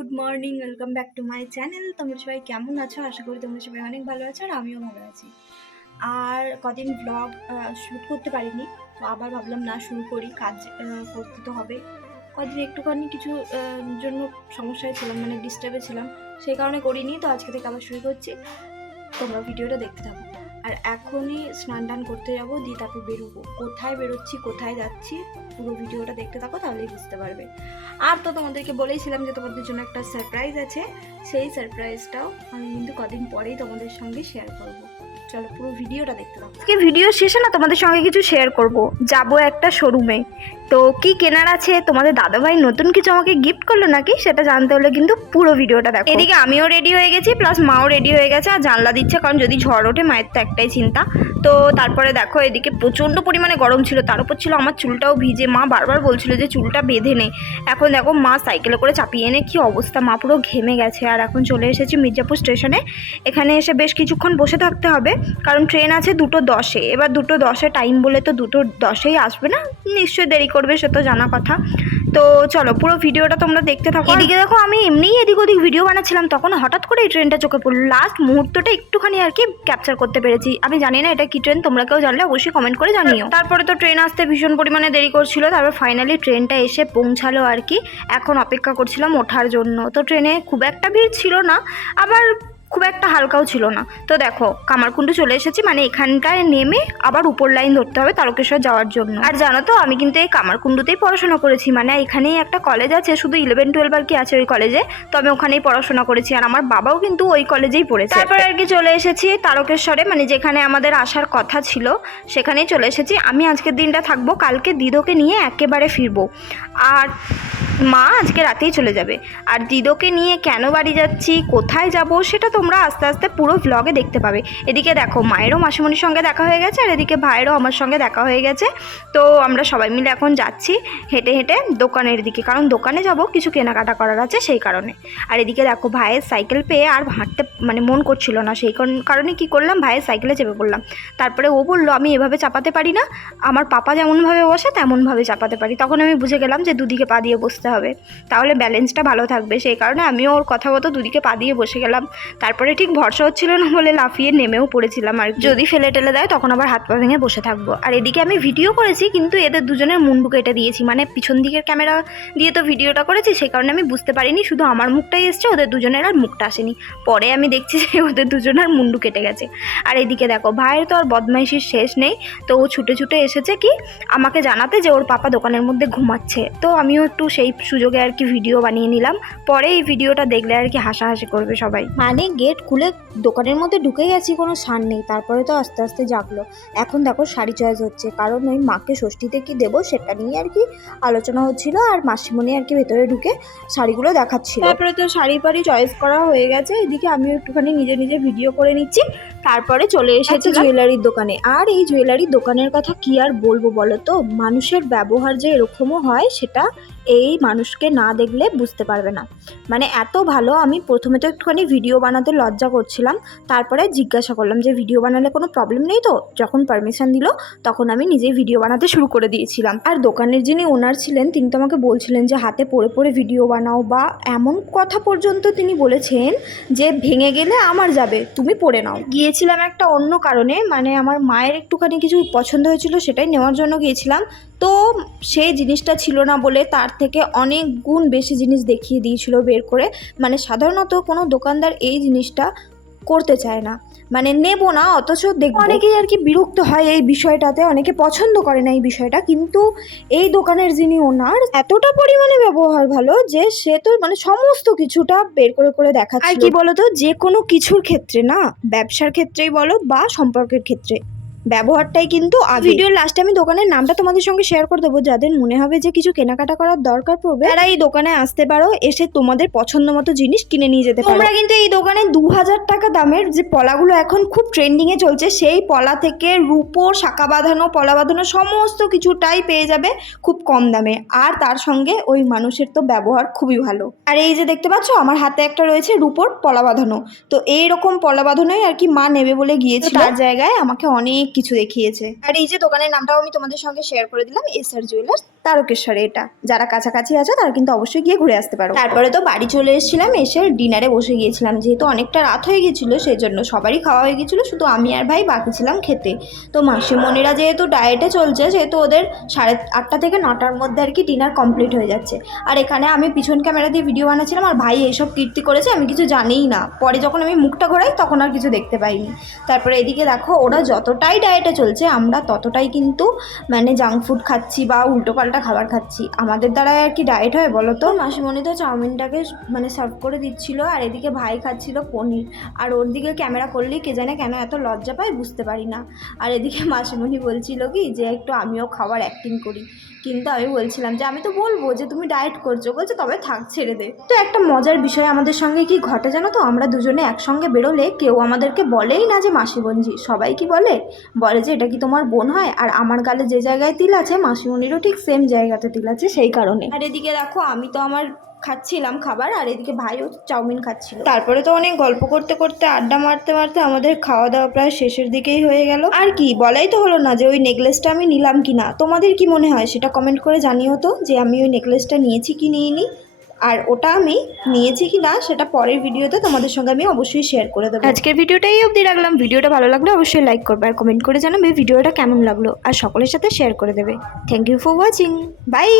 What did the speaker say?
Good morning, welcome back to my channel. তোমরা সবাই কেমন আছো? আশা করি তোমরা সবাই অনেক ভালো আছো আর আমিও ভালো আছি। আর কদিন ব্লগ শ্যুট করতে পারিনি, তো আবার ভাবলাম না, শুরু করি, কাজ করতে তো হবে। কদিন একটুখানি কিছু জন্য সমস্যায় ছিলাম মানে ডিস্টার্বে ছিলাম, সেই কারণে করিনি, তো আজকে থেকে আবার শুরু করছি। তোমরা ভিডিওটা দেখতে থাকো। আর এখনই স্নান টান করতে যাব, দিয়ে তারপর বেরোবো। কোথায় বেরোচ্ছি, কোথায় যাচ্ছি, পুরো ভিডিওটা দেখতে থাকো, তাহলেই বুঝতে পারবে। আর তো তোমাদেরকে বলেইছিলাম যে তোমাদের জন্য একটা সারপ্রাইজ আছে, সেই সারপ্রাইজটাও আমি কিন্তু কদিন পরেই তোমাদের সঙ্গে শেয়ার করব। চলো পুরো ভিডিওটা দেখতে থাকো। আজকে ভিডিও শেষে না তোমাদের সঙ্গে কিছু শেয়ার করব। যাব একটা শোরুমে তো কি কেনার আছে? তোমাদের দাদাভাই নতুন কিছু আমাকে গিফট করল নাকি? সেটা জানতে হলে কিন্তু পুরো ভিডিওটা দেখো। এদিকে আমিও রেডি হয়ে গেছি প্লাস মাও রেডি হয়ে গেছে, আর জানলা দিচ্ছে, কারণ যদি ঝড় ওঠে মায়ের তো একটাই চিন্তা। তো তারপরে দেখো এদিকে প্রচণ্ড পরিমাণে গরম ছিল, তার উপর ছিল আমার চুলটাও ভিজে। মা বারবার বলছিল যে চুলটা বেঁধে নে। এখন দেখো মা সাইকেলে করে চাপিয়ে এনে কি অবস্থা, মা পুরো ঘেমে গেছে। আর এখন চলে এসেছি মির্জাপুর স্টেশনে এখানে এসে বেশ কিছুক্ষণ বসে থাকতে হবে, কারণ ট্রেন আছে দুটো দশে। এবার দুটো দশে টাইম বলে তো দুটো দশেই আসবে না? নিশ্চয়ই দেরি করবে সে তো জানা কথা। তো চলো পুরো ভিডিওটা তোমরা দেখতে থাকো। এদিকে দেখো আমি এমনিই এদিক ওদিক ভিডিও বানাচ্ছিলাম তখন হঠাৎ করে এই ট্রেনটা চোখে পড়ল। লাস্ট মুহূর্তটা একটুখানি আর কি ক্যাপচার করতে পেরেছি। আমি জানি না এটা কি ট্রেন তোমরা কেউ জানলে অবশ্যই কমেন্ট করে জানিও। তারপরে তো ট্রেন আসতে ভীষণ পরিমাণে দেরি করছিল তারপর ফাইনালি ট্রেনটা এসে পৌঁছালো আর কি। এখন অপেক্ষা করছিলাম ওঠার জন্য। তো ট্রেনে খুব একটা ভিড় ছিল না আবার খুব একটা হালকাও ছিল না। তো দেখো, কামারকুণ্ডু চলে এসেছি মানে এখানটায় নেমে আবার উপর লাইন ধরতে হবে তারকেশ্বর যাওয়ার জন্য। আর জানো তো, আমি কিন্তু এই কামারকুণ্ডুতেই পড়াশোনা করেছি মানে এখানেই একটা কলেজ আছে, শুধু ইলেভেন টুয়েলভ আর কি আছে ওই কলেজে তো আমি ওখানেই পড়াশোনা করেছি, আর আমার বাবাও কিন্তু ওই কলেজেই পড়েছে। তারপরে আর কি চলে এসেছি তারকেশ্বরে মানে যেখানে আমাদের আসার কথা ছিল, সেখানেই চলে এসেছি। আমি আজকের দিনটা থাকব, কালকে দিদোকে নিয়ে একেবারে ফিরবো। আর মা আজকে রাতেই চলে যাবে। আর দিদোকে নিয়ে কেন বাড়ি যাচ্ছি, কোথায় যাব, সেটা তোমরা আস্তে আস্তে পুরো ভ্লগে দেখতে পাবে। এদিকে দেখো, মায়েরও মাসিমণির সঙ্গে দেখা হয়ে গেছে, আর এদিকে ভাইয়েরও আমার সঙ্গে দেখা হয়ে গেছে। তো আমরা সবাই মিলে এখন যাচ্ছি হেঁটে হেঁটে দোকানের দিকে, কারণ দোকানে যাব, কিছু কেনাকাটা করার আছে সেই কারণে। আর এদিকে দেখো, ভাইয়ের সাইকেল পেয়ে আর হাঁটতে মানে মন করছিল না, সেই কারণ- কারণে কি করলাম, ভাইয়ের সাইকেলে চেপে পড়লাম। তারপরে ও বলল, আমি এভাবে চাপাতে পারি না, আমার পাপা যেমনভাবে বসে, তেমনভাবে চাপাতে পারি। তখন আমি বুঝে গেলাম যে দুদিকে পা দিয়ে বসতে হবে। তাহলে ব্যালেন্সটা ভালো থাকবে। সেই কারণে আমিও ওর কথা মতো দুদিকে পা দিয়ে বসে গেলাম। তারপরে ঠিক ভরসা হচ্ছিল না বলে লাফিয়ে নেমেও পড়েছিলাম আর যদি ফেলে টেলে দেয়, তখন আবার হাত পা ভেঙে বসে থাকব। আর এদিকে আমি ভিডিও করেছি, কিন্তু এদের দুজনের মুন্ডু কেটে দিয়েছি। মানে পিছন দিকের ক্যামেরা দিয়ে তো ভিডিওটা করেছি, সেই কারণে আমি বুঝতে পারিনি। শুধু আমার মুখটাই এসছে, ওদের দুজনের আর মুখটা আসেনি। পরে আমি দেখছি যে ওদের দুজনের মুন্ডু কেটে গেছে। আর এদিকে দেখো, ভাইয়ের তো আর বদমাইশির শেষ নেই। তো ও ছুটে ছুটে এসেছে কি, আমাকে জানাতে যে ওর পাপা দোকানের মধ্যে ঘুমাচ্ছে। তো আমিও একটু সেই সুযোগে আর কি ভিডিও বানিয়ে নিলাম। পরে এই ভিডিওটা দেখলে আর কি হাসাহাসি করবে সবাই। মানে গেট খুলে দোকানের মধ্যে ঢুকে গেছি কোনো সার নেই। তারপরে তো আস্তে আস্তে জাগলো। এখন দেখো শাড়ি চয়েস হচ্ছে। কারণ ওই মাকে ষষ্ঠীতে কি দেবো সেটা নিয়ে আর কি আলোচনা হচ্ছিল আর মাসিমণি আর কি ভেতরে ঢুকে শাড়িগুলো দেখাচ্ছিল। তারপরে তো শাড়ি ফাড়ি চয়েস করা হয়ে গেছে। এদিকে আমিও একটুখানি নিজে নিজে ভিডিও করে নিচ্ছি। তারপরে চলে এসেছে জুয়েলারির দোকানে। আর এই জুয়েলারির দোকানের কথা কি আর বলব বলো তো? মানুষের ব্যবহার যে এরকমও হয় সেটা এই মানুষকে না দেখলে বুঝতে পারবে না। মানে এত ভালো, আমি প্রথমে তো একটুখানি ভিডিও বানাতে লজ্জা করছিলাম, তারপরে জিজ্ঞাসা করলাম যে ভিডিও বানালে কোনো প্রবলেম নেই তো? যখন পারমিশন দিল, তখন আমি নিজেই ভিডিও বানাতে শুরু করে দিয়েছিলাম। আর দোকানের যিনি ওনার ছিলেন, তিনি তো আমাকে বলছিলেন যে, হাতে পড়ে পড়ে ভিডিও বানাও বা এমন কথা পর্যন্ত তিনি বলেছেন যে, ভেঙে গেলে আমার যাবে, তুমি পড়ে নাও। গিয়েছিলাম একটা অন্য কারণে মানে আমার মায়ের একটুখানি কিছু পছন্দ হয়েছিল সেটাই নেওয়ার জন্য গিয়েছিলাম। তো সেই জিনিসটা ছিল না বলে তার থেকে অনেক গুণ বেশি জিনিস দেখিয়ে দিয়েছিল বের করে। মানে সাধারণত কোনো দোকানদার এই জিনিসটা করতে চায় না। মানে নেব না অথচ দেখ অনেকেই আর কি বিরক্ত হয় এই বিষয়টাতে অনেকে পছন্দ করে না এই বিষয়টা। কিন্তু এই দোকানের যিনি ওনার এতটা পরিমাণে ব্যবহার ভালো যে সে তো মানে সমস্ত কিছুটা বের করে করে দেখাচ্ছে আর কি বলতো যে কোনো কিছুর ক্ষেত্রে না ব্যবসার ক্ষেত্রেই বলো বা সম্পর্কের ক্ষেত্রে ব্যবহারটাই কিন্তু ভিডিওর লাস্টে আমি দোকানের নামটা তোমাদের সঙ্গে শেয়ার করে দেবো। যাদের মনে হবে যে কিছু কেনাকাটা করার দরকার পড়বে তারা এই দোকানে আসতে পারো এসে তোমাদের পছন্দ মতো জিনিস কিনে নিয়ে যেতে পারো। তোমরা কিন্তু এই দোকানে দু হাজার টাকা দামের যে পলাগুলো এখন খুব ট্রেন্ডিং এ চলছে সেই পলা থেকে রূপো শাখা বাঁধানো পলা বাঁধানো সমস্ত কিছুটাই পেয়ে যাবে খুব কম দামে। আর তার সঙ্গে ওই মানুষের তো ব্যবহার খুবই ভালো। আর এই যে দেখতে পাচ্ছ আমার হাতে একটা রয়েছে রূপোর পলা বাঁধানো। তো এইরকম পলা বাঁধানোই আর কি মা নেবে বলে গিয়েছে তার জায়গায় আমাকে অনেক কিছু দেখিয়েছে। আর এই যে দোকানের নামটাও আমি তোমাদের সঙ্গে শেয়ার করে দিলাম এস আর জুয়েলার্স তারকেশ্বরে এটা। যারা কাছাকাছি আছো, তারা কিন্তু অবশ্যই গিয়ে ঘুরে আসতে পারো। তারপরে তো বাড়ি চলে এসেছিলাম, এসে ডিনারে বসে গিয়েছিলাম। যেহেতু অনেকটা রাত হয়ে গেছিল সেই জন্য সবারই খাওয়া হয়ে গেছিল শুধু আমি আর ভাই বাকি ছিলাম খেতে। তো মাসিমণিরা যেহেতু ডায়েটে চলছে যেহেতু ওদের সাড়ে আটটা থেকে নটার মধ্যে আর কি ডিনার কমপ্লিট হয়ে যাচ্ছে। আর এখানে আমি পিছন ক্যামেরা দিয়ে ভিডিও বানাচ্ছিলাম, আর ভাই এইসব কীর্তি করেছে, আমি কিছু জানিই না। পরে যখন আমি মুখটা ঘোরাই, তখন আর কিছু দেখতে পাইনি। তারপরে এদিকে দেখো, ওরা যতটাই ডায়েটে চলছে, আমরা ততটাই কিন্তু মানে জাঙ্ক ফুড খাচ্ছি বা উল্টোপাল্টা খাবার খাচ্ছি। আমাদের দ্বারা আর কি ডায়েট হয় বলো তো মাসিমণি তো চাউমিনটাকে মানে সার্ভ করে দিচ্ছিল, আর এদিকে ভাই খাচ্ছিল পনির। আর ওর দিকে ক্যামেরা করলেই কে জানে কেন এত লজ্জা পায় বুঝতে পারি না। আর এদিকে মাসিমণি বলছিল কি যে, একটু আমিও খাবার অ্যাক্টিং করি। কিন্তু আমি বলছিলাম যে, আমি তো বলব যে, তুমি ডায়েট করছ। বলছে, তবে থাক, ছেড়ে দে। তো একটা মজার বিষয় আমাদের সঙ্গে কি ঘটে জানো তো? আমরা দুজনে একসঙ্গে বেরোলে কেউ আমাদেরকে বলেই না যে মাসি বোনজি সবাই কি বলে? বলে যে, এটা কি তোমার বোন হয়? আর আমার গালে যে জায়গায় তিল আছে, মাসিমণিরও ঠিক সেম জায়গাতে তুলেছে আছে সেই কারণে। আর এদিকে দেখো আমি তো আমার খাচ্ছিলাম খাবার আর এদিকে ভাইও চাউমিন খাচ্ছিল। তারপরে তো অনেক গল্প করতে করতে আড্ডা মারতে মারতে আমাদের খাওয়া দাওয়া প্রায় শেষের দিকেই হয়ে গেল। আর কি বলাই তো হলো না যে ওই নেকলেসটা আমি নিলাম কি না তোমাদের কি মনে হয় সেটা কমেন্ট করে জানিও তো যে আমি ওই নেকলেসটা নিয়েছি কি নিইনি। আর ওটা আমি নিয়েছি কি না সেটা পরের ভিডিওতে তোমাদের সঙ্গে আমি অবশ্যই শেয়ার করে দেবো। আজকের ভিডিওটাই অবধি রাখলাম। ভিডিওটা ভালো লাগলে অবশ্যই লাইক করবে আর কমেন্ট করে জানাবে ভিডিওটা কেমন লাগল। আর সকলের সাথে শেয়ার করে দেবে। Thank you for watching bye